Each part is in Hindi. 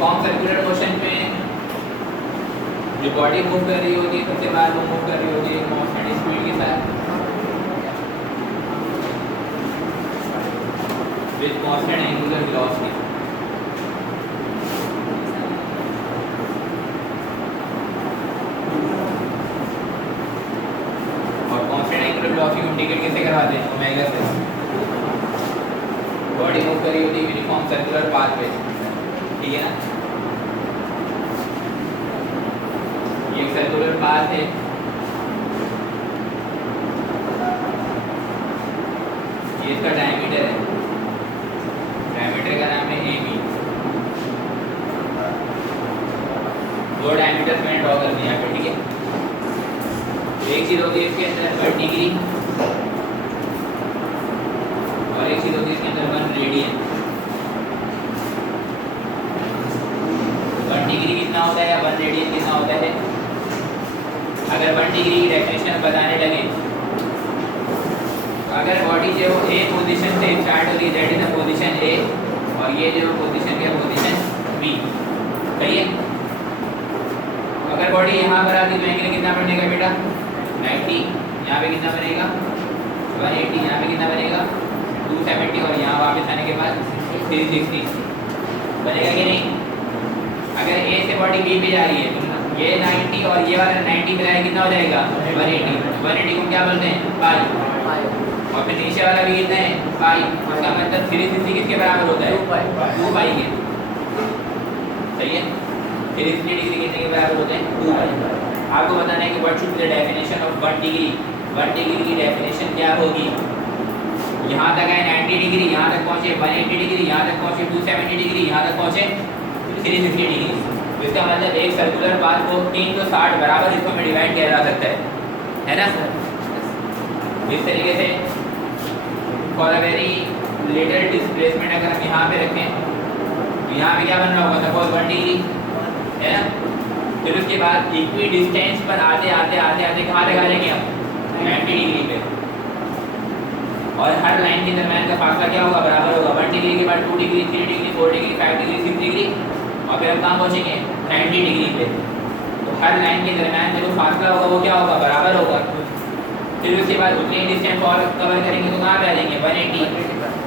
फॉर्म सर्कुलर मोशन में जो बॉडी मूव कर रही होती है सबसे बाहर वो मूव कर रही होती है कांस्टेंट स्पीड के साथ विद कांस्टेंट एंगुलर वेलोसिटी। और कांस्टेंट एंगुलर वेलोसिटी इंडिकेट कैसे करवाते हैं? ओमेगा से। बॉडी मूव कर रही होती है यूनिफॉर्म सर्कुलर पाथ पे, ठीक है ना? ये एक सर्कुलर पाथ है, ये इसका डायमीटर है, डायमीटर का नाम है AB। दो डायमीटर मैंने ड्रॉ कर दिया पे, ठीक है? एक चीज होती है इसके अंदर 1 डिग्री और एक चीज होती है इसके अंदर 1 रेडियन। 1 डिग्री कितना होता है या 1 रेडियन कितना होता है? अगर 1 डिग्री की डेफिनेशन बताने लगे, अगर बॉडी जो ए पोजीशन से स्टार्ट होती है, that is the position A, और ये जो पोजीशन है पोजीशन बी, सही है? अगर बॉडी यहाँ पर आती तो एंगल कितना बनेगा बेटा? 90। यहाँ पे कितना बनेगा? 180। यहाँ पे कितना बनेगा? 270। और यहाँ वापस आने के बाद 360 बनेगा कि नहीं? अगर ए से बॉडी बी पे जा रही है तो ये 90 और ये वाला 90 मिलाए कितना हो जाएगा? 180। 180 को क्या बोलते हैं? पाई। और फिर नीचे वाला भी कितना है? पाई। इसका मतलब 360 किसके बराबर होता है? 2 पाई के, सही है? 360 डिग्री कितने के बराबर होते हैं? 2 पाई। आपको बताना है कि what should be the definition of 1 degree. 1 degree की डेफिनेशन क्या होगी? यहाँ तक है 90 डिग्री, यहाँ तक पहुँचे 180 डिग्री, यहाँ तक पहुँचे 270 डिग्री, यहाँ तक पहुँचे 360 डिग्री। इसका मतलब एक सर्कुलर पाथ को 360 बराबर हिस्सों में डिवाइड किया जा सकता है ना? इस तरीके से for a very little displacement अगर हम यहाँ पे रखें तो यहाँ पे क्या बन रहा होगा? सपोज 1 डिग्री है ना? फिर उसके बाद इक्वी डिस्टेंस पर आते आते आते आते कहाँ तक आ जाएंगे हम? 90 डिग्री पे। और हर लाइन के दरम्यान का फासला क्या होगा? बराबर होगा। 1 डिग्री के बाद 2 degree, 3 degree, 4 degree, 5 degree, 6 degree, और फिर हम कहाँ पहुँचेंगे? 90 डिग्री पे। तो हर लाइन के दरम्यान जो फासला होगा वो क्या होगा? बराबर होगा। फिर उसके बाद उतनी डिस्टेंस और कवर करेंगे तो कहाँ पे आ जाएंगे? 180,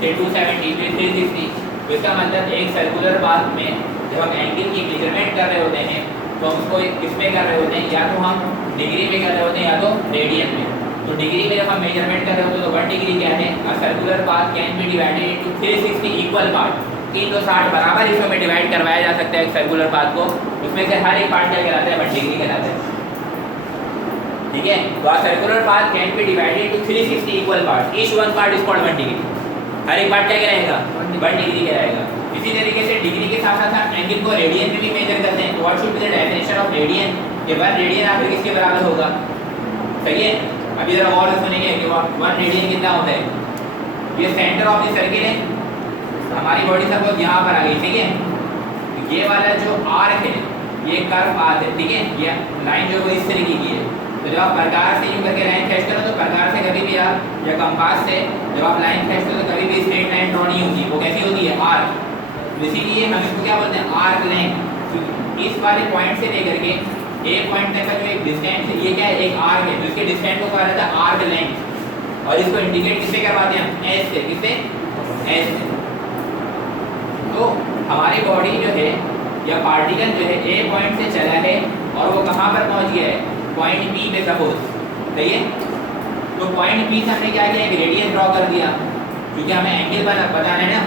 फिर 270, फिर 360। तो इसका मतलब एक सर्कुलर पाथ में जब हम एंगल की मेजरमेंट कर रहे होते हैं तो हम उसको किसमें कर रहे होते हैं? या तो हम डिग्री में कर रहे होते हैं या तो रेडियन में। तो डिग्री में जब हम मेजरमेंट कर रहे होते हैं तो 1 डिग्री क्या है? अ circular path can be divided into 360 equal part. 360 बराबर हिस्सों में डिवाइड करवाया जा सकता है एक सर्कुलर पाथ को। उसमें से हर एक पार्ट क्या कहलाता है? 1 डिग्री कहलाता है, ठीक है? तो a circular path can be divided into 360 equal part. Each one part is called 1 degree. हर एक पार्ट क्या कहलाएगा? 1 डिग्री कहलाएगा। इसी तरीके से डिग्री के साथ साथ हम एंगल को रेडियन में भी मेजर करते हैं। तो what should be the definition of radian? कि 1 रेडियन आखिर किसके बराबर होगा? सही है? अभी जरा और सुनेंगे कि 1 रेडियन कितना होता है? ये सेंटर ऑफ द सर्किल है, हमारी बॉडी सपोज यहाँ पर आ गई, ठीक है? ये वाला जो आर्क है ये कर्व पाथ है, ठीक है? ये लाइन जो वो इस तरीके की है। तो जब आप प्रकार से यूं करके लाइन खींचते हो तो प्रकार से कभी भी आप या कंपास से जब आप लाइन खींचते हो तो कभी भी स्ट्रेट लाइन ड्रॉ नहीं होती। वो कैसी होती है? आर्क। तो इसीलिए हम इसको क्या बोलते हैं? Arc length. इस वाले पॉइंट से लेकर के एक पॉइंट तक का जो एक डिस्टेंस है ये क्या है? एक आर्क है। जिसके डिस्टेंस को कहा जाता है आर्क लेंथ। और इसको इंडिकेट किससे करवाते हैं हम? एस से। किससे? एस से। तो हमारी बॉडी जो है या पार्टिकल जो है ए पॉइंट से चला है और वो कहाँ पर पहुँच गया है? पॉइंट पी पे सपोज, सही है? तो पॉइंट पी से हमने क्या किया? एक रेडियस ड्रॉ कर दिया, क्योंकि हमें एंगल बताना है ना।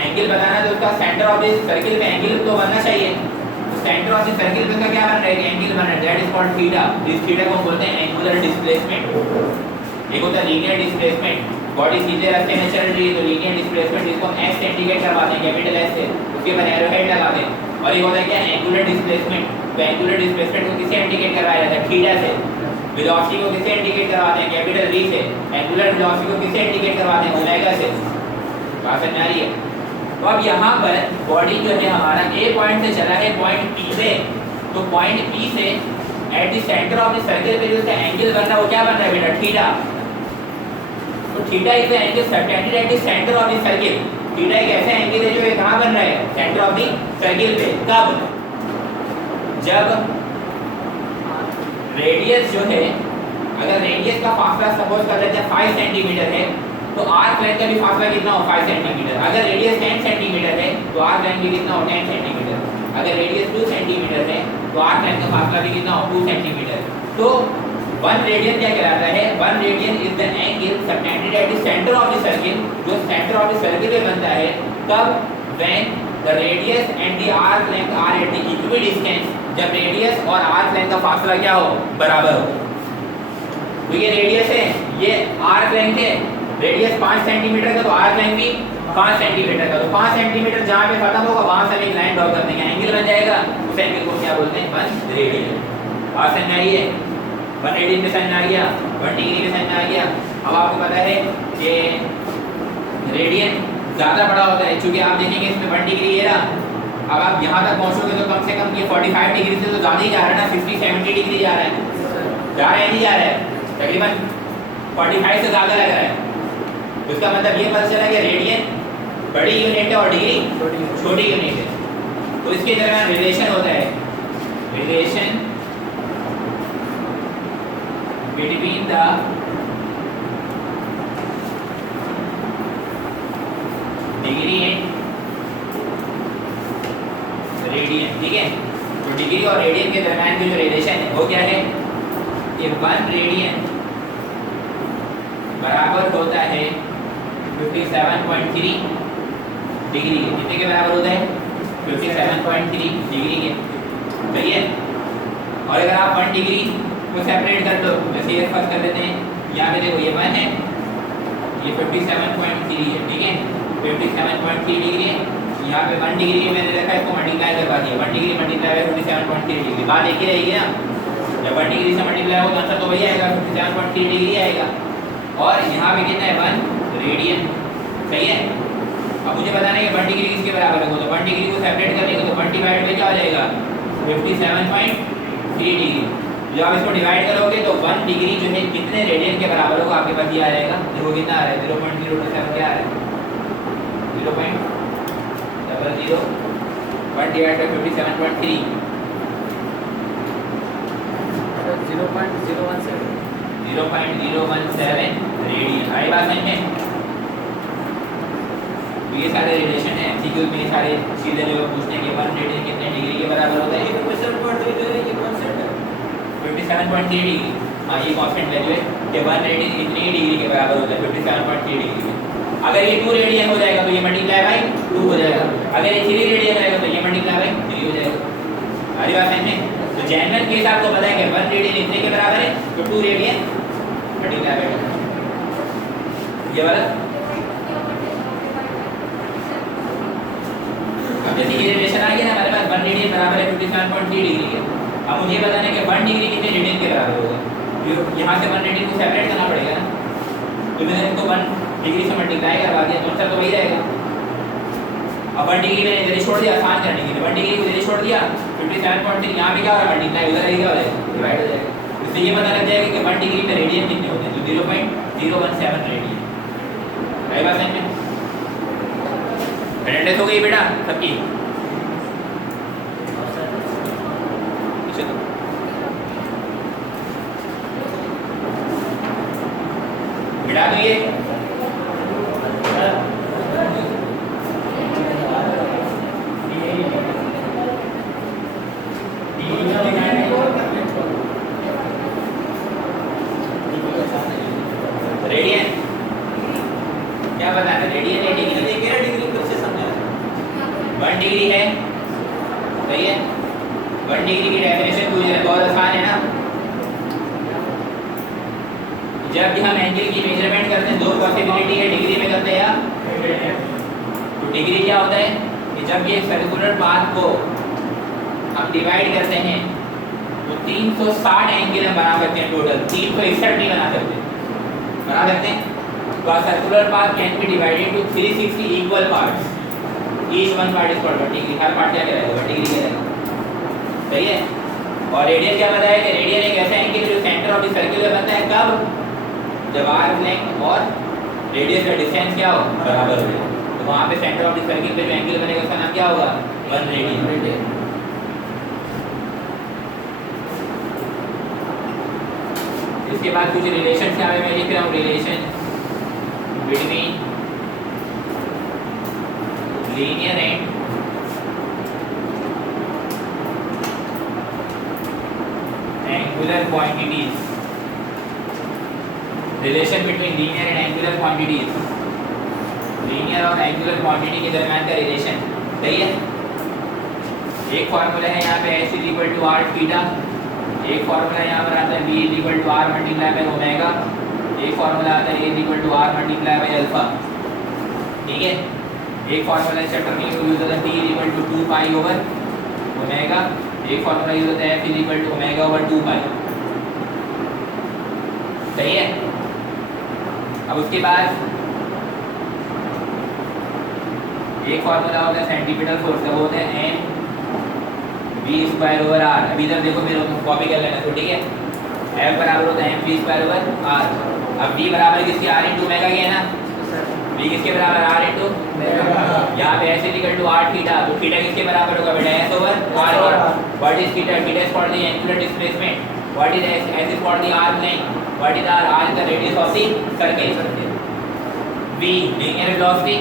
एंगल बताना तो उसका सेंटर ऑफ दिस सर्किल पे एंगल तो बनना चाहिए। तो सेंटर ऑफ दिस सर्किल पे का क्या बन रहा है? एंगल बन रहा है, that is called theta. This theta को बोलते हैं एंगुलर डिस्प्लेसमेंट। एक होता है लीनियर डिस्प्लेसमेंट, बॉडी सीधे रास्ते में चल रही है तो लीनियर डिस्प्लेसमेंट, जिसको हम एक्स से इंडिकेट करवाते हैं, कैपिटल एस से, उसके बाद एरो हेड लगाते हैं। और एक होता है क्या? Angular displacement. तो एंगुलर डिस्प्लेसमेंट को किससे इंडिकेट करवाया जाता है? थीटा से। वेलोसिटी को किससे इंडिकेट करवाते हैं? कैपिटल वी से। एंगुलर वेलोसिटी को किससे इंडिकेट करवाते हैं? ओमेगा से। बात समझ आ रही है? तो अब यहाँ पर बॉडी जो है हमारा ए पॉइंट से चला है पॉइंट पी पे। तो पॉइंट पी से eight the centre of the circle पे जो एंगल बन रहा है वो क्या बन रहा है बेटा? थीटा। तो theta is the angle subtended at the centre of the circle. Theta एक ऐसा एंगल है जो ये कहाँ बन रहा है, सेंटर ऑफ द सर्किल पे। कब, जब रेडियस जो है, अगर रेडियस का फासला सपोज कर लेते हैं 5 सेंटीमीटर है, तो आर्क लेंथ का भी फासला कितना हो, 5 सेंटीमीटर। अगर रेडियस 10 सेंटीमीटर है तो आर्क लेंथ भी कितना हो, 10 सेंटीमीटर। अगर रेडियस 2 सेंटीमीटर है तो आर्क लेंथ का फासला भी कितना हो, 2 सेंटीमीटर। तो 1 रेडियन क्या कहलाता है, 1 radian is the angle subtended at the centre of the circle, जो सेंटर ऑफ द सर्किल में बनता है। कब, when the radius and the arc length are at the equal distance, जब रेडियस और आर्क लेंथ का फासला क्या हो, बराबर हो। तो ये रेडियस है, ये आर्क लेंथ है। रेडियस 5 सेंटीमीटर का तो आर्क लेंथ भी 5 सेंटीमीटर का, तो 5 सेंटीमीटर जहाँ पे खत्म होगा वहां से हम एक लाइन ड्रॉ कर देंगे, एंगल बन जाएगा। उस एंगल को क्या बोलते हैं, 1 रेडियन। बात समझ आई है, 1 रेडियन में समझ आ गया, 1 डिग्री में समझ आ गया। अब आपको पता है कि रेडियन ज़्यादा बड़ा होता है, क्योंकि आप देखेंगे इसमें 1 डिग्री ये रहा। अब आप यहाँ तक पहुँचोगे तो कम से कम ये 45 डिग्री से तो ज़्यादा ही जा रहा है ना, 60-70 डिग्री जा रहा है नहीं जा रहा है, तकरीबन 45 से ज़्यादा लग रहा है। उसका मतलब ये पता चला कि रेडियन बड़ी यूनिट है और डिग्री छोटी यूनिट है। तो इसके दरमियान रिलेशन होता है, relation between the degree and radian, ठीक है। तो डिग्री और रेडियन के दरमियान की जो रिलेशन है वो क्या है, ये 1 रेडियन बराबर होता है 57.3 डिग्री के। कितने के बराबर होता है, 57.3 डिग्री के, सही है। और अगर आप 1 डिग्री को सेपरेट कर दो, वैसे ये फर्क कर लेते हैं, यहाँ पे देखो ये 1 है, ये 57.3 है, ठीक है। 57.3 डिग्री है, यहाँ पे 1 डिग्री है, मैंने देखा इसको मल्टीप्लाई करवा दिया, 1 डिग्री मल्टीप्लाई 57.3 डिग्री, बात एक ही रहेगी ना। जब 1 डिग्री से मल्टीप्लाई हो तो आंसर तो वही आएगा, 57.3 डिग्री आएगा। और यहाँ पे कितना है, 1 रेडियन, सही है। अब मुझे बताना है कि 1 डिग्री किसके बराबर है, तो 1 डिग्री को सेपरेट करने को तो 1 डिवाइड में क्या हो जाएगा, 57.3 डिग्री। जब आप इसको डिवाइड करोगे तो 1 डिग्री जो है कितने रेडियन के बराबर होगा, आपके पास ये आ जाएगा। देखो कितना आ रहा है, 0.027 क्या आ रहा है, 0.00 1 डिवाइड बाय 57.3 0.017 रेडियन। आई बात समझ में। तो ये सारे रिलेशन है एमसीक्यू में, ये सारे चीजें जो पूछते हैं कि 1 रेडियन कितने डिग्री के बराबर होता है, ये 57.3 डिग्री। हाँ, ये कांस्टेंट वैल्यू है कि 1 रेडियन इतनी डिग्री के बराबर होता है, 57.3 डिग्री में। अगर ये 2 रेडियन हो जाएगा तो ये मल्टीप्लाई बाय 2 हो जाएगा। अगर ये 3 रेडियन आएगा तो ये मल्टीप्लाई बाय 3 हो जाएगा। आई बात समझ में। तो जनरल केस आपको पता है कि 1 रेडियन इतने के बराबर है, तो 2 रेडियन मल्टीप्लाई बाय 2, ये वाला। अब जैसे ये रिलेशन आ गया ना हमारे पास, 1 रेडियन बराबर है 57.3 डिग्री के। अब मुझे बताना है कि 1 डिग्री कितने रेडियन के बराबर होगा। यहाँ से 1 रेडियन को सेपरेट करना पड़ेगा ना, तो मैंने इसको 1 डिग्री से मल्टीप्लाई करवा दिया तो आंसर तो वही रहेगा। अब 1 डिग्री मैंने इधर छोड़ दिया आसान करने के लिए, 1 डिग्री को इधर छोड़ दिया, 57.3 यहाँ पे क्या हो रहा है, मल्टीप्लाई उधर क्या हो जाएगा, डिवाइड हो जाएगा। इससे ये पता लग जाएगा कि 1 डिग्री में रेडियन कितने होते हैं, तो 0.017 रेडियन। सही बात है। अटेंडेंस हो गई बेटा सबकी, बिठा दो ये। रेडियन क्या बताना, रेडियन है, डिग्री देखिए ना, डिग्री कैसे समझा, 1 डिग्री है, सही है। 1 डिग्री की डेफिनेशन पूछ रहे, बहुत आसान है ना। जब भी हम एंगल की मेजरमेंट करते हैं, 2 पॉसिबिलिटी है, डिग्री में करते हैं या तो डिग्री क्या होता है कि जब ये सर्कुलर पाथ को हम डिवाइड करते हैं तो 360 एंगल हम बना सकते हैं टोटल, 361 नहीं बना सकते, बना सकते हैं। तो circular path can be divided into 360 equal parts, each one part is called 1 degree. Her part क्या रहेगा, 1 डिग्री का रहेगा, सही है। और रेडियन क्या बताया कि रेडियन एक ऐसा एंगल जो सेंटर ऑफ द सर्किल में बनता है, कब, जब आर्क लेंथ और रेडियस का डिस्टेंस क्या हो, बराबर हो। तो वहाँ पे सेंटर ऑफ द सर्किल पे जो एंगल बनेगा उसका नाम क्या होगा 1 रेडियन। इसके बाद कुछ रिलेशन यहाँ पे मैं लिख रहा हूँ, relation between linear and angular quantities. Relation between linear and angular quantities, linear और एंगुलर क्वांटिटी के दरमियान का रिलेशन। सही है। एक फार्मूला है यहाँ पे h equal to r theta, एक फार्मूला यहाँ पर आता है v equal to r multiply by omega, एक फार्मूला आता है a equal to r multiply by alpha. ठीक है। एक फार्मूला चैप्टर में यूज होता है t equal to 2 pi over omega, एक फार्मूला यूज होता है f equal to omega over 2 pi. सही है। अब उसके बाद एक फार्मूला होता है सेंटीमीटर फोर्स का, वो होता है m v square over r। अभी इधर देखो मेरे को कॉपी कर लेना तो ठीक है। f बराबर होता है m v square over r। अब v बराबर किसके r इनटू ओमेगा के है ना, v किसके बराबर r इनटू यहाँ पे s equal to r theta, तो थीटा किसके बराबर होगा बेटा s over r। What is theta? Theta is for the angular displacement. What is s? s is for the arc length. What is r? r is the radius of the circle. v linear velocity,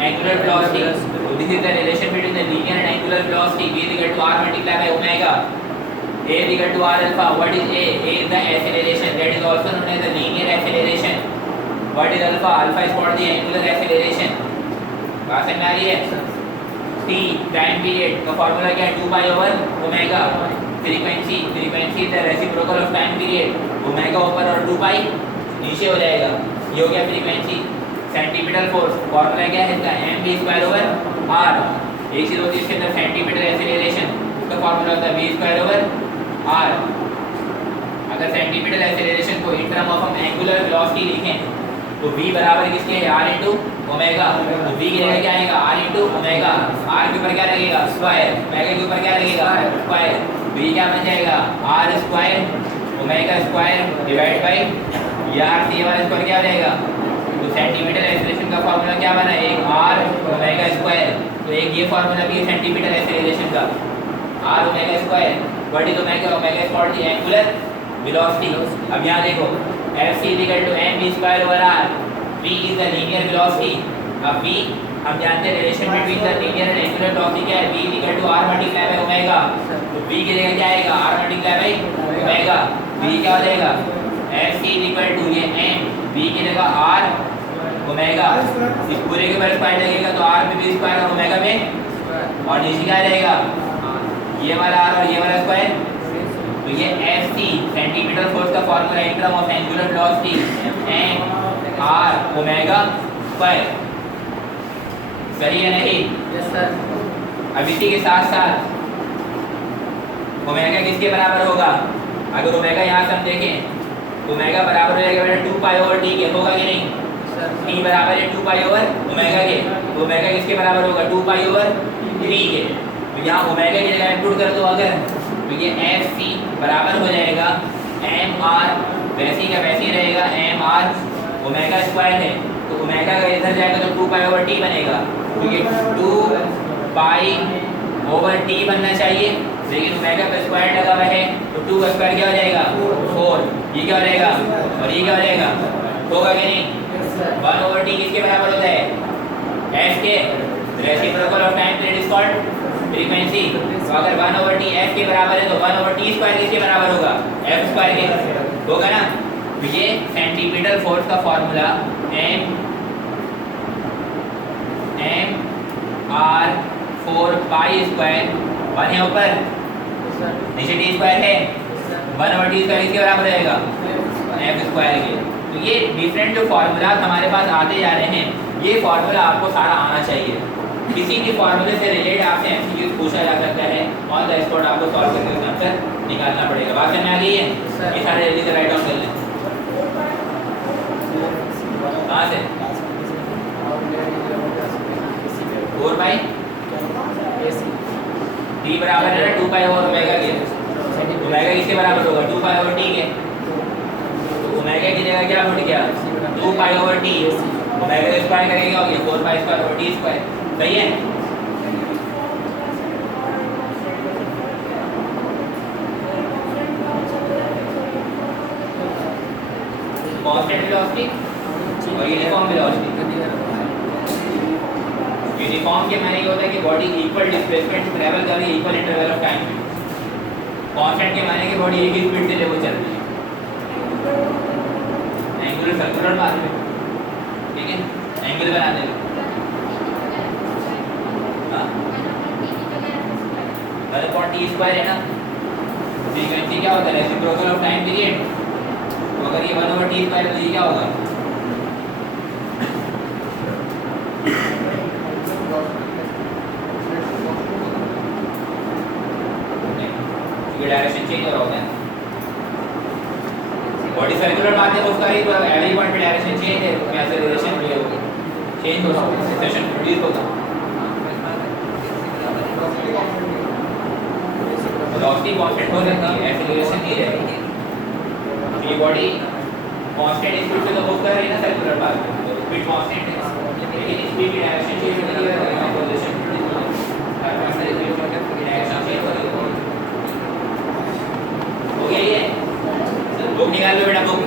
angular velocity. So this is the relation between the linear and angular velocity. V is equal to r multiplied by omega. A is equal to r alpha. What is A? A is the acceleration. That is also known as the linear acceleration. What is alpha? Alpha is for the angular acceleration. बात समझ में आ रही है? T time period का formula क्या है? 2 pi over omega. Frequency is the reciprocal of time period. Omega ऊपर और 2 pi नीचे हो जाएगा। ये हो गया frequency। सेंटीमीटर फोर्स फॉर्मूला क्या है इसका? m v square over r। एक चीज होती है इसके अंदर सेंटीमीटर एक्सेलरेशन, उसका फॉर्मूला होता है v स्क्वायर ओवर r। अगर सेंटीमीटर एक्सेलरेशन को इन टर्म ऑफ हम एंगुलर वेलोसिटी लिखें तो v बराबर किसके है? r into omega. तो v की जगह क्या आएगा? r into omega. r के ऊपर क्या लगेगा? स्क्वायर। ओमेगा के ऊपर क्या लगेगा? स्क्वायर। v क्या बन जाएगा? r square omega square divide by r। ये वाला स्क्वायर क्या हो जाएगा? तो सेंटीमीटर एक्सेलरेशन का फार्मूला क्या बना? एक r ओमेगा स्क्वायर। तो एक ये फार्मूला भी है सेंटीमीटर एक्सेलरेशन का, r omega square. What is omega? Omega is for the angular velocity. अब यहां देखो f c equal to m v square over r। v is the linear velocity. अब v हम जानते हैं relation between the linear and angular velocity क्या है? v equal to r multiply by omega. तो v की जगह क्या आएगा? r multiply by omega. v क्या हो जाएगा? f c इक्वल टू ये m, v की जगह r ओमेगा। इस पूरे के ऊपर स्क्वायर लगेगा तो r में भी स्क्वायर और ओमेगा में, और नीचे क्या रहेगा? ये वाला r और ये वाला स्क्वायर। तो ये f c सेंटीमीटर फोर्स का formula in term of angular velocity m r omega square. सही है नहीं? Yes sir. अब इसी के साथ साथ ओमेगा किसके बराबर होगा? अगर ओमेगा यहाँ से हम देखें, ओमेगा बराबर हो जाएगा बेटा 2 पाई ओवर t के। होगा कि नहीं? t बराबर है 2 पाई ओवर ओमेगा के। तो ओमेगा किसके बराबर होगा? 2 पाई ओवर 3 के। तो यहाँ ओमेगा की जगह पुट कर दो अगर, तो ये एफ सी बराबर हो जाएगा एम आर, वैसे का वैसे ही रहेगा एम आर ओमेगा स्क्वायर है। तो ओमेगा का इधर जाएगा तो 2 पाई ओवर टी बनेगा। तो ये 2 पाई ओवर टी बनना चाहिए, लेकिन ओमेगा का स्क्वायर लगा हुआ है तो 2 का स्क्वायर क्या हो जाएगा? 4। ये क्या हो जाएगा? और ये क्या हो जाएगा? होगा कि नहीं? 1 ओवर टी किसके बराबर होता है? एफ के। Reciprocal of time period is called frequency. तो अगर 1 ओवर टी एफ के बराबर है तो 1 ओवर टी स्क्वायर किसके बराबर होगा? एफ स्क्वायर के। होगा ना? तो ये सेंटीमीटर फोर्स का formula m r 4 pi square, 1 है ऊपर, नीचे टी स्क्वायर है, 1 ओवर टी स्क्वायर किसके बराबर रहेगा? एफ स्क्वायर के। तो ये डिफरेंट जो फार्मूलाज हमारे पास आते जा रहे हैं, ये फार्मूला आपको सारा आना चाहिए। किसी भी फार्मूले से रिलेटेड आपसे एमसीक्यूज पूछा जा सकता है, ऑन द स्पॉट आपको सॉल्व करके उसका आंसर निकालना पड़ेगा। बात समझ में आ गई है? ये सारे जल्दी से राइट डाउन कर लें। कहाँ से? 4 बाई टी बराबर है ना 2 पाई ओवर ओमेगा के। ओमेगा किसके बराबर होगा? 2 पाई ओवर टी के। तो ओमेगा की जगह क्या बढ़ गया? 2 pi over T omega square करेंगे क्या हो गया 4 pi square over d square सही है। कांस्टेंट वेलोसिटी और यूनिफॉर्म वेलोसिटी। यूनिफॉर्म के माने ये होता है कि बॉडी इक्वल डिस्प्लेसमेंट ट्रैवल कर रही है इक्वल इंटरवल ऑफ टाइम में। कांस्टेंट के माने कि बॉडी एक ही स्पीड से लेवल चल रही है एंगुलर सर्कुलर पाथ में। ठीक है एंगल बना देंगे हां 1/t स्क्वायर है ना। फ्रीक्वेंसी क्या होता है रेसिप्रोकल ऑफ टाइम पीरियड। तो अगर ये 1/t स्क्वायर तो ये क्या होगा ये डायरेक्शन चेंज हो रहा होता है बॉडी सर्कुलर पाथ है उसका ही तो एवरी पॉइंट पे डायरेक्शन चेंज है उसमें एक्सेलरेशन भी होगी चेंज हो रहा है एक्सेलरेशन प्रोड्यूस होता है वेलोसिटी कांस्टेंट हो सकती है एक्सेलरेशन नहीं रहेगी। ये बॉडी कांस्टेंट स्पीड से तो मूव कर रही है ना सर्कुलर पाथ में तो स्पीड कांस्टेंट है लेकिन स्पीड की डायरेक्शन चेंज हो रही है एक्सेलरेशन प्रोड्यूस हो रहा है डायरेक्शन चेंज हो रही है। हो गया ये बुक निकाल लो बेटा बुक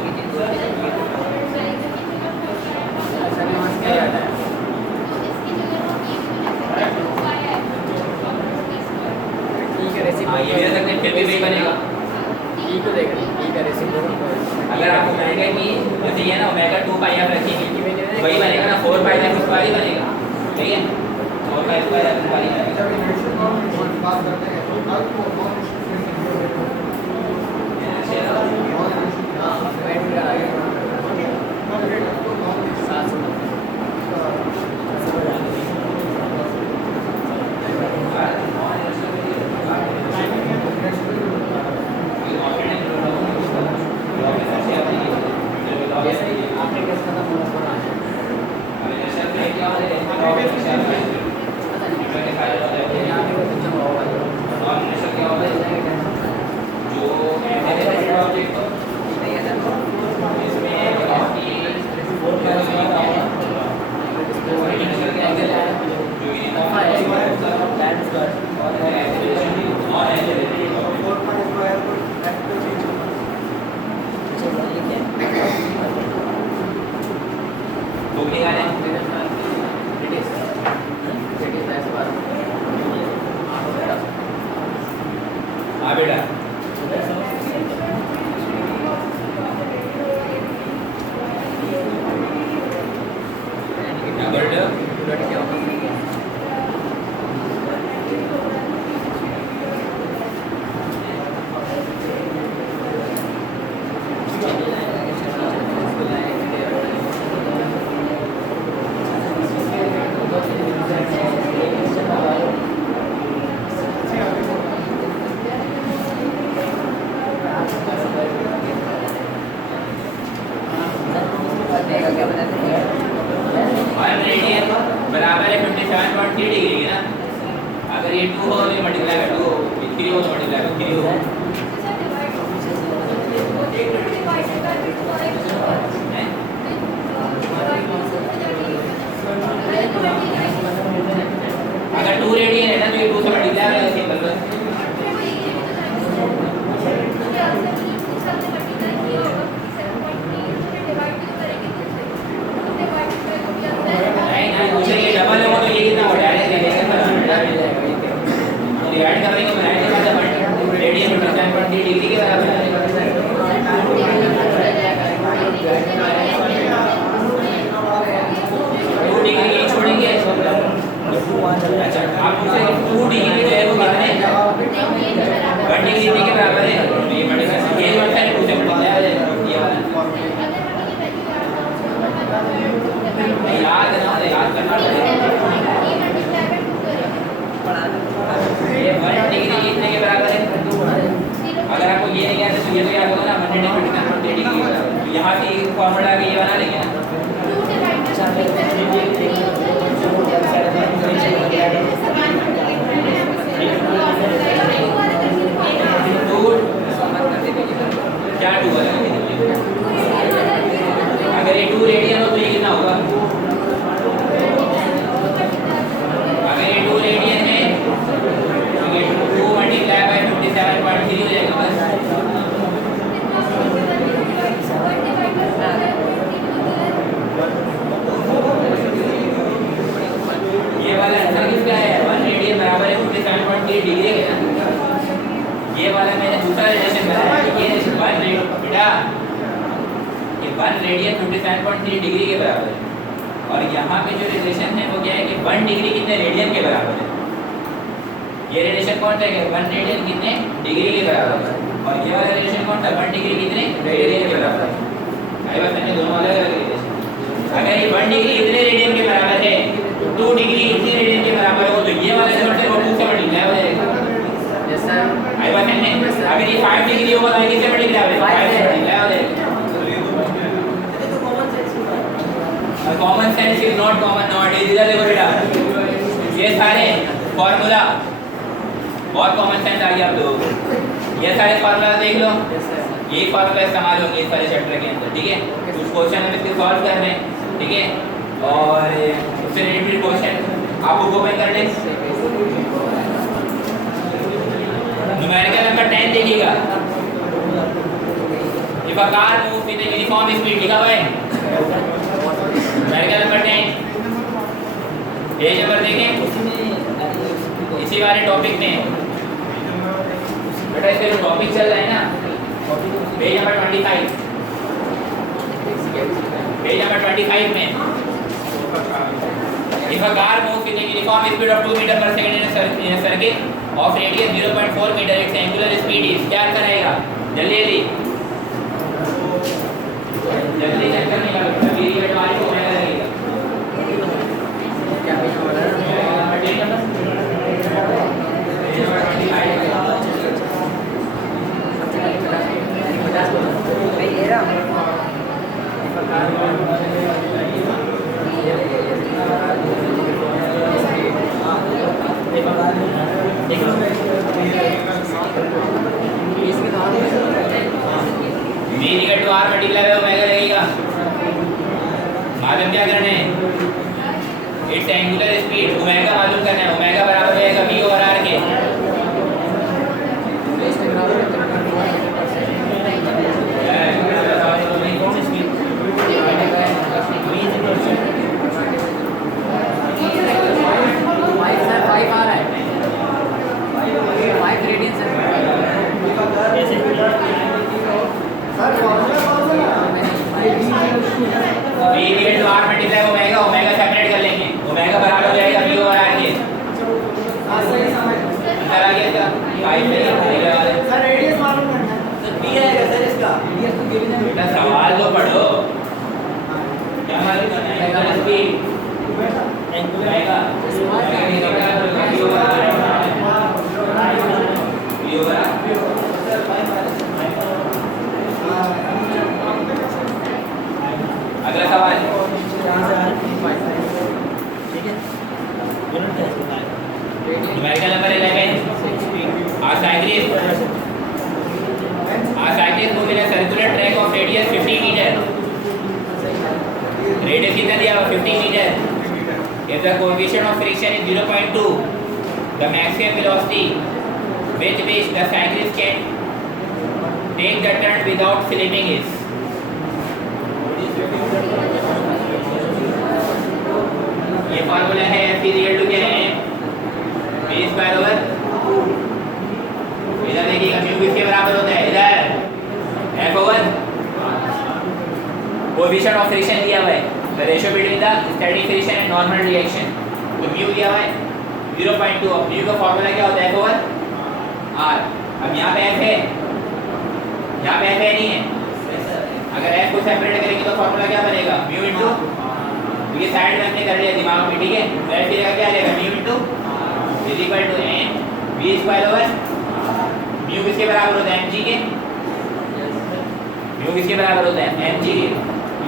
ये भी सकते फिर भी वही बनेगा ठीक है देख ठीक है रेसिप्रोकल अगर आप ओमेगा की जैसे ये ना ओमेगा 2 पाई आप रखेंगे वही बनेगा ना 4 पाई का स्क्वायर ही बनेगा। ठीक है 4 पाई स्क्वायर का स्क्वायर ही बनेगा। बात करते हैं तो कल को कौन हाँ बेटा बराबर है 57.3 डिग्री की ना। अगर ये 2 हो तो ये मल्टीप्लाई कर 2 3 हो तो मल्टीप्लाई कर 3 हो अगर 2 रेडियन है ना तो ये 2 से मल्टीप्लाई करेगा सिंपल बस। डिवाइड करने के बनाने के बाद रेडियन 57.3 डिग्री के बराबर है। 2 डिग्री ये छोड़ेंगे अच्छा आप मुझसे 2 डिग्री जो है वो कितने 1 डिग्री के बराबर है। ये मल्टीप्लाई ये बनता है 2 से मल्टीप्लाई आ जाएगा ये वाला याद है ना याद करना पड़ेगा। ये 1 डिग्री कितने के बराबर है अगर आपको ये नहीं याद है तो ये तो याद होगा ना 157.3 डिग्री के बराबर। तो यहाँ से फॉर्मूला आगे ये बना लेंगे ना क्या 2 अगर ये 2 रेडियन हो तो ये कितना होगा क्या कि 1 रेडियन 57.3 डिग्री के बराबर है। और यहाँ पे जो रिलेशन है वो क्या है कि 1 डिग्री कितने रेडियन के बराबर है। ये रिलेशन कौन सा है कि 1 रेडियन कितने डिग्री के बराबर है, और ये वाला रिलेशन कौन सा 1 डिग्री कितने रेडियन के बराबर है। आई बात समझे, दोनों अलग अलग रिलेशन। अगर ये 1 डिग्री इतने रेडियन के बराबर है, 2 डिग्री इतने रेडियन के बराबर हो, तो ये वाला नंबर से 2 से मल्टीप्लाई हो जाएगा। Yes sir. आई बात समझे, अगर ये 5 डिग्री होगा तो ये किससे मल्टीप्लाई हो जाएगा, 5 से मल्टीप्लाई हो जाएगा। Common sense is not common not. इधर देखो बेटा, ये सारे फार्मूला बहुत कॉमन सेंस आ गया आप लोगों को। ये सारे फार्मूला देख लो, यही फार्मूला इस्तेमाल होंगे इस सारे चैप्टर के अंदर, ठीक है। कुछ क्वेश्चन हम इसके सॉल्व कर रहे हैं, ठीक है, और उससे रिलेटेड क्वेश्चन आप बुक ओपन कर लें। न्यूमेरिकल नंबर 10 देखिएगा। If a car moves with a uniform speed, लिखा हुआ है न्यूमेरिकल नंबर 10। पेज नंबर देखें, इसी वाले टॉपिक में बेटा, इसका जो टॉपिक चल रहा है ना, पेज नंबर 25, पेज नंबर 25 में if a car moves with a uniform speed of 2 meter per second in a circuit of radius 0.4 meter, its angular speed is, क्या करेगा जल्दी जल्दी चक्कर निकालो, अभी ये हमारी को ओमेगा लगेगा। क्या पेज नंबर है? मालूम क्या करना है, इट्स एंगुलर स्पीड ओमेगा मालूम करना है। ओमेगा बराबर हो जाएगा v ओवर r के। सवाल तो पढ़ो, क्या मालूम करना है, स्पीड ओमेगा अगला सवाल, numerical number 11। A cyclist move in a circular track of radius 50 meter. Radius कितना दिया हुआ 50 meter. If the coefficient of friction is 0.2, the maximum velocity with which the cyclist can take the turn without slipping is. ये फार्मूला है F is equal to क्या है, v स्क्वायर ओवर, इधर देखिएगा म्यू किसके बराबर होता है, इधर F over coefficient of friction दिया हुआ है, the ratio between the static friction and normal reaction. तो म्यू दिया हुआ है 0.2, अब म्यू का फार्मूला क्या होता है F ओवर r। अब यहाँ पे F है, यहाँ पे F है नहीं है, अगर F को सेपरेट करेंगे तो फार्मूला क्या बनेगा म्यू इनटू, ये साइड में हमने कर लिया दिमाग में, ठीक है। तो F की जगह क्या रहेगा mu into is equal to n v square over, mu किसके बराबर होता है mg के, म्यू किसके बराबर होता है mg के।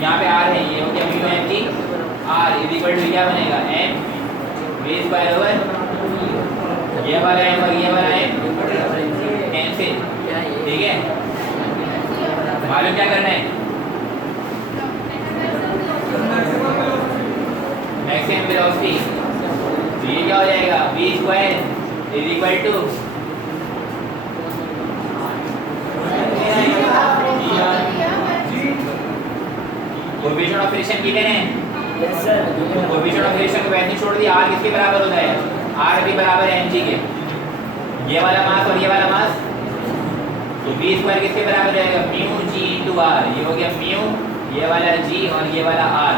यहाँ पे r है, ये हो गया mu mg, r is equal to क्या बनेगा m v स्क्वायर ओवर, ये वाला m और ये वाला m कैंसिल, ठीक है। मालूम क्या करना है, मैक्सिमम वेलोसिटी, तो ये क्या हो जाएगा v square is equal to coefficient of friction given है। Yes sir, coefficient of friction को वैसे छोड़ दिया, r किसके बराबर होता है, r भी बराबर है mg के। ये वाला मास और ये वाला मास तो बी स्क्वायर किसके बराबर रहेगा म्यू जी इंटू आर। ये हो गया म्यू, ये वाला जी और ये वाला आर।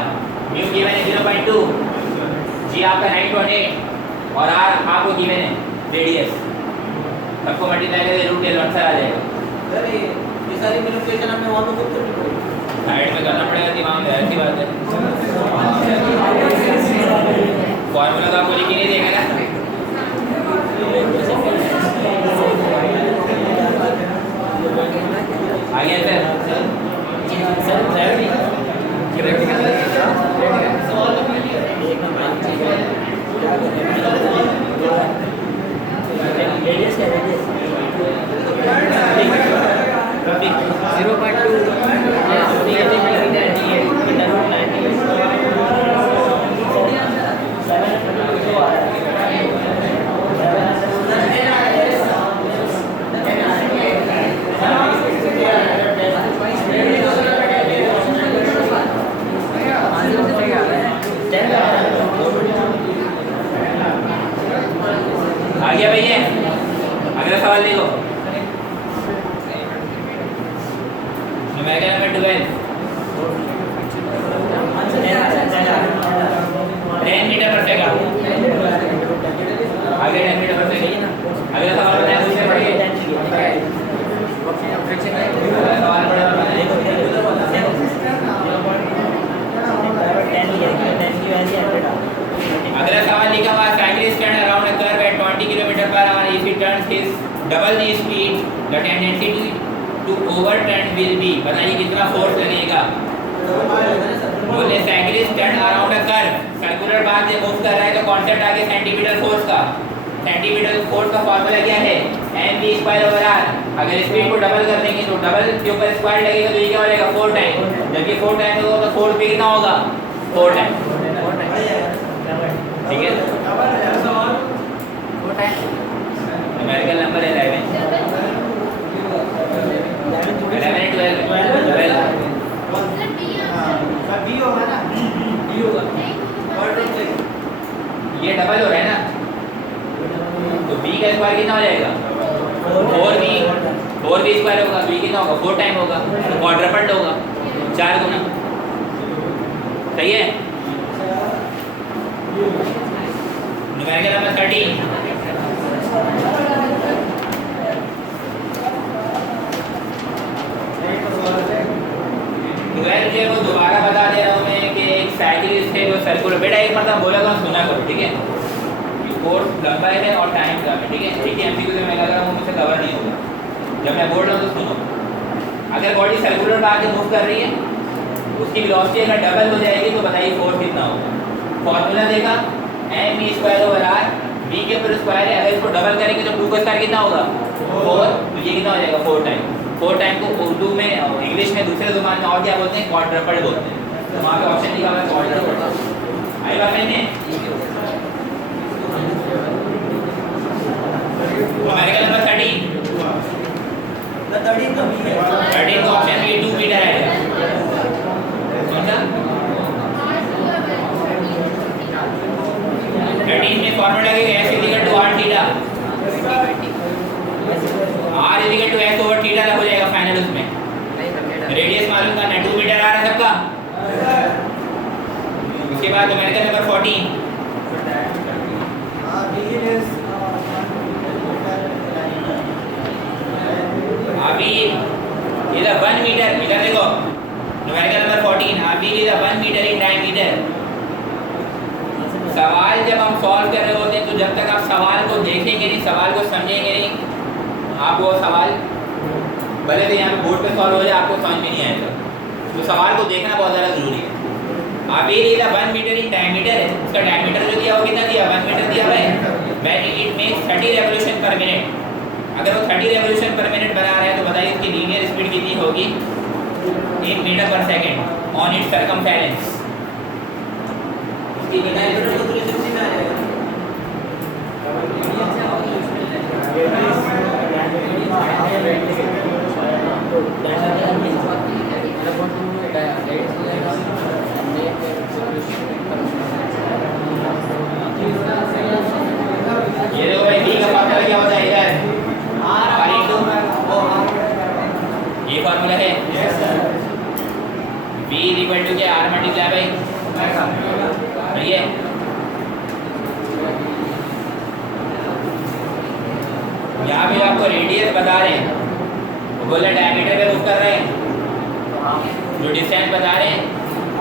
म्यू गिवन है 0.2, जी आपका 9.8 और आर आपको गिवन है रेडियस। सबको मल्टीप्लाई करके रूट एल आंसर आ जाएगा। सर ये सारी मैनिपुलेशन हमने वहां पे खुद करनी पड़ेगी। साइड में करना पड़ेगा, दिमाग में ऐसी बात है। फॉर्मूला तो आपको लिख ही नहीं देगा ना। आगे सर रेडियस क्या रेडियस 0.2 आ गया भैया। अगला सवाल देखो, न्यूमेरिकल नंबर 12 10 मीटर पर सेकंड। आगे 10 मीटर पर सेकंड। अगला सवाल बताया दूसरे पढ़िए। अगला सवाल अगला सवाल लिखा हुआ cyclist turn around a curve at 20 km/h if he turns his double the speed the tendency to overturn will be। बताइए कितना फोर्स लगेगा। बोले cyclist turn around a curve, circular path से मूव कर रहा है तो कांसेप्ट आगे सेंटीमीटर फोर्स का। सेंटीमीटर फोर्स का फार्मूला क्या है mv²/r। अगर स्पीड को डबल कर देंगे तो डबल के ऊपर स्क्वायर लगेगा तो ये क्या हो जाएगा 4 टाइम। जब ये 4 टाइम होगा तो फोर्स भी कितना होगा 4 टाइम। ठीक है, न्यूमेरिकल नंबर 11 बी होगा ना, बी होगा ये डबल हो रहा है ना, तो b का स्क्वायर कितना हो जाएगा 4b स्क्वायर होगा, b कितना होगा 4 टाइम होगा, क्वाड्रपल्ड होगा 4 गुना। सही है। न्यूमेरिकल नंबर 13 मुझे वो दोबारा बता दे रहा हूँ मैं कि एक साइकिलिस्ट है जो सर्कुलर, बेटा एक मतलब बोला तो सुना करो, ठीक है। कोर्स लंबा है और टाइम कम है, ठीक है। ठीक है, एमसीक्यू से मैं लग रहा हूँ मुझसे कवर नहीं होगा, जब मैं बोल रहा हूँ तो सुनो। अगर बॉडी सर्कुलर पाथ से मूव कर रही है, उसकी वेलोसिटी अगर डबल हो जाएगी तो बताइए फोर्स कितना होगा। फॉर्मूला देखा mv²/r, b के ऊपर स्क्वायर है, अगर इसको डबल करेंगे तो 2 का स्क्वायर कितना होगा 4, तो ये कितना हो जाएगा 4 टाइम। 4 टाइम को उर्दू में इंग्लिश में दूसरे जुबान में और क्या बोलते हैं क्वाड्रपल्ड बोलते हैं। तो वहाँ पे ऑप्शन लिखा हुआ है क्वाड्रपल्ड। आई बात है। न्यूमेरिकल नंबर 13 का ऑप्शन बी 2 मीटर है। कौन सा 13 में फॉर्मूला है s = r theta, r = s over theta हो जाएगा फाइनल। उसमें रेडियस मालूम करना है, 2 मीटर आ रहा है सबका। उसके बाद न्यूमेरिकल नंबर 14 अभी इधर 1 मीटर, इधर देखो न्यूमेरिकल नंबर 14 अभी इधर 1 मीटर इन डायमीटर। सवाल जब हम सॉल्व कर रहे होते हैं तो जब तक आप सवाल को देखेंगे नहीं, सवाल को समझेंगे नहीं, आप वो सवाल भले से यहाँ पे बोर्ड पे सॉल्व हो जाए आपको समझ में नहीं आएगा। तो सवाल को देखना बहुत ज़्यादा जरूरी है। अभी इधर 1 मीटर इन डायमीटर है, उसका डायमीटर जो दिया वो कितना दिया 1 मीटर दिया हुआ है। इट मेक्स 30 रेवोल्यूशन पर मिनट। अगर वो 30 रेवोल्यूशन पर मिनट बना रहा है तो बताइए इसकी लीनियर स्पीड कितनी होगी 1 मीटर पर सेकंड ऑन इट्स सर्कमफेरेंस। इसकी लीनियर स्पीड ये देखो भाई b का फॉर्मूला क्या होता है इधर r * इज इक्वल टू क्या आर मल्टीप्लाई बाई सही है। यहाँ पे आपको रेडियस बता रहे हैं, बोले डायमीटर पे मूव कर रहे हैं, जो डिस्टेंस बता रहे हैं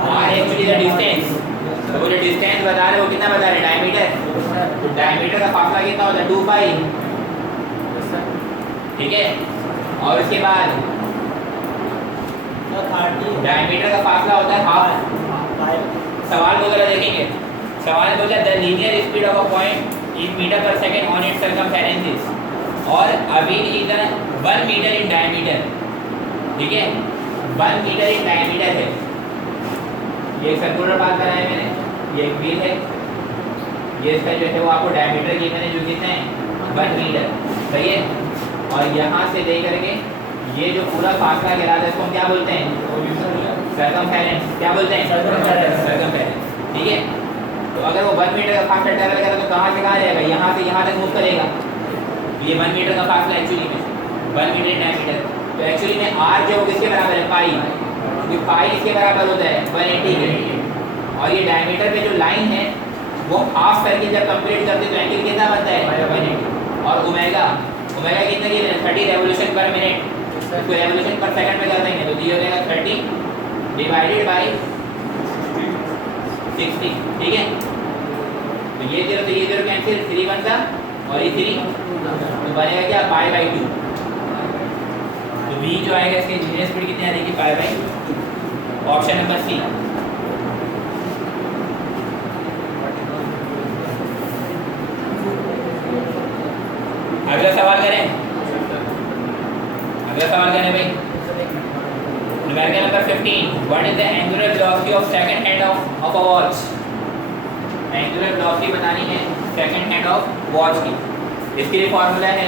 आर एक्चुअली द डिस्टेंस, तो वो जो डिस्टेंस बता रहे हैं वो कितना बता रहे हैं डायमीटर, तो डायमीटर का फासला कितना होता है 2 पाई, ठीक है। और उसके बाद डायमीटर का फासला होता है हाफ। सवाल बोला देखेंगे, सवाल बोला the linear speed of a point is metre पर सेकंड ऑन इट्स सर्कमफेरेंस और अभी इज 1 मीटर इन डायमीटर, ठीक है 1 मीटर इन डायमीटर है। ये सर्कुलर बात कराया मैंने, ये एक व्हील है, ये इसका जो है वो आपको डायमीटर की मैंने जो कितना है 1 मीटर सही है। और यहाँ से लेकर के ये जो पूरा फासला गिरा था इसको हम क्या बोलते हैं सर्कमफेरेंस, क्या बोलते हैं सर्कमफेरेंस, ठीक है। तो अगर वो 1 मीटर का फासला ट्रैवल करेगा तो कहाँ से कहाँ जाएगा, यहाँ से यहाँ तक मूव करेगा। ये 1 मीटर का फासला एक्चुअली में 1 मीटर इन डायमीटर, तो एक्चुअली में आर जो किसके बराबर है पाई, क्योंकि पाई इसके बराबर होता है 180 के। और ये डायमीटर पे जो लाइन है वो हाफ सर्किल जब कंप्लीट करते तो एंगल कितना बनता है 180। और ओमेगा कितना की 30 रेवोल्यूशन पर मिनट, इसको रेवोल्यूशन पर सेकंड में कर देंगे तो ये हो जाएगा 30 डिवाइडेड बाय 60, ठीक है। तो ये 0 तो ये 0 कैंसिल, 3 बनता और ये 3 तो बनेगा क्या पाई बाई 2। तो v जो आएगा इसके लीनियर स्पीड कितनी आ जाएगी pi by 2, option number C. अगला सवाल करें, अगला सवाल करें भाई numerical number 15 what is the angular velocity of second hand of a watch. Angular velocity बतानी है सेकंड हैंड ऑफ वॉच की, इसके लिए फार्मूला है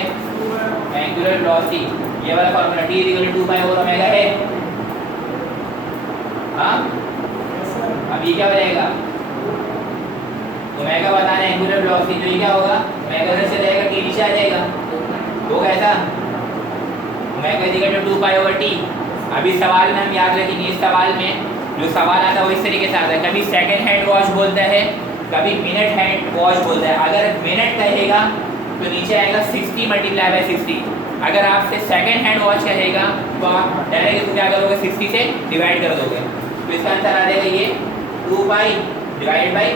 एंगुलर वेलोसिटी, ये वाला formula t = 2 pi over omega है। हाँ अब ये क्या हो जाएगा ओमेगा बताना है एंगुलर वेलोसिटी, तो ये क्या होगा ओमेगा इधर से जाएगा t नीचे आ जाएगा, होगा ऐसा ओमेगा = 2 पाई ओवर t। अभी सवाल में हम याद रखेंगे, इस सवाल में जो सवाल आता है वो इस तरीके से आता है, कभी सेकंड हैंड वॉच बोलता है कभी मिनट हैंड वॉच बोलता है। अगर मिनट कहेगा तो नीचे आएगा 60 मल्टीप्लाई बाय 60, अगर आपसे सेकंड हैंड वॉच कहेगा तो आप डायरेक्ट क्या करोगे 60 से डिवाइड कर दोगे, तो इसका आंसर आ जाएगा ये 2 पाई डिवाइड बाई